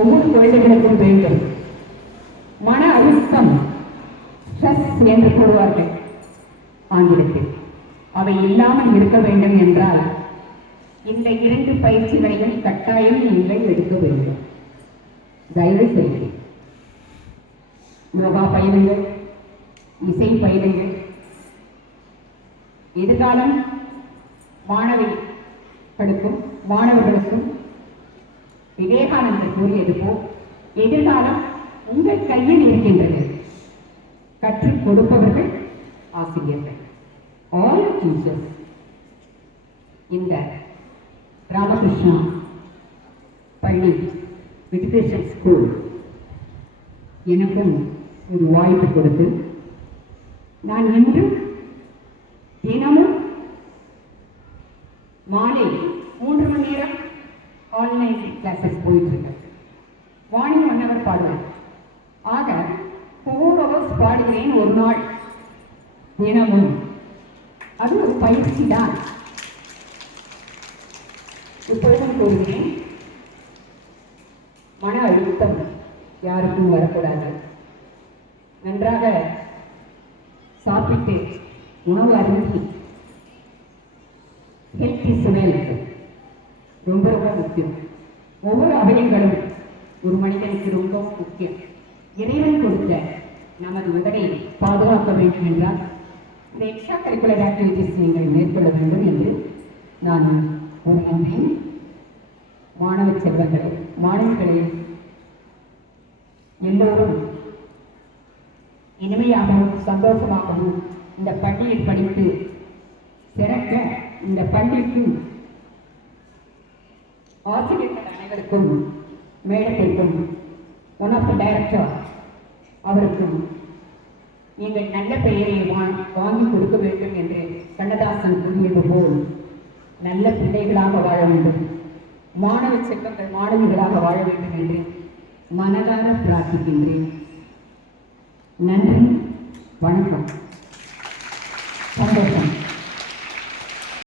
ஒவ்வொரு குழந்தைகளுக்கும் வேண்டும். மன அழுத்தம் ஸ்ட்ரெஸ் என்று கூறுவார்கள் ஆங்கிலத்தில். அவை இல்லாமல் இருக்க வேண்டும் என்றால் இந்த 2 பயிற்சிகளையும் கட்டாயம் நீங்கள் எடுக்க வேண்டும். தயவு செய்து யோகா பயிலுங்கள், இசை பயிலுங்கள். எதிர்காலம் மாணவர்களுக்கும் விவேகானந்தர் கூறியது போல் எதிர்காலம் உங்கள் கையில் இருக்கின்றது. கற்றுக் கொடுப்பவர்கள் ஆசிரியர்கள், ஆல் டீச்சர்ஸ். இந்த ராமகிருஷ்ணா பள்ளி மெடிடேஷன் ஸ்கூல் எனக்கும் ஒரு வாய்ப்பு கொடுத்து நான் இன்று தினமும் மாலை 3 மணி நேரம் ஆன்லைன் கிளாஸஸ் போயிட்டு இருக்கேன். மார்னிங் 1 hour பாடுவேன். ஆக 4 hours பாடுகிறேன் ஒரு நாள் தினமும். அது ஒரு பயிற்சி தான். இப்பொழுதும் கூறுகிறேன், மன அழுத்தம் யாருக்கும் வரக்கூடாது. நன்றாக சாப்பிட்டு உணவு அருந்தி ஹெல்த் இஸ் வெல்த் ரொம்ப ரொம்ப முக்கியம். ஒவ்வொரு அவயங்களும் ஒரு மனிதனுக்கு ரொம்ப முக்கியம். இறைவன் கொடுத்த நமது உடலை பாதுகாக்க வேண்டும் என்றால் இந்த எக்ஸ்ட்ரா கரிக்குலர் ஆக்டிவிட்டிஸ் நீங்கள் மேற்கொள்ள வேண்டும் என்று நான் கூறுகின்றேன். மாணவ செல்வங்களே, மாணவர்களே, எல்லோரும் இனிமையாகவும் சந்தோஷமாகவும் இந்த பள்ளியில் படித்து சிறக்க இந்த பள்ளிக்கு ஆசிரியர்கள் அனைவருக்கும், மேடத்திற்கும், ஒன் ஆஃப் த டைரக்டர் அவருக்கும் நீங்கள் நல்ல பெயரை வாங்கி கொடுக்க வேண்டும் என்று கண்ணதாசன் கூறியது போல் நல்ல பிள்ளைகளாக வாழ வேண்டும், மாணவ செல்வங்கள் மாணவிகளாக வாழ வேண்டும் என்று மனதார பிரார்த்திக்கின்றேன். நன்றி, வணக்கம்.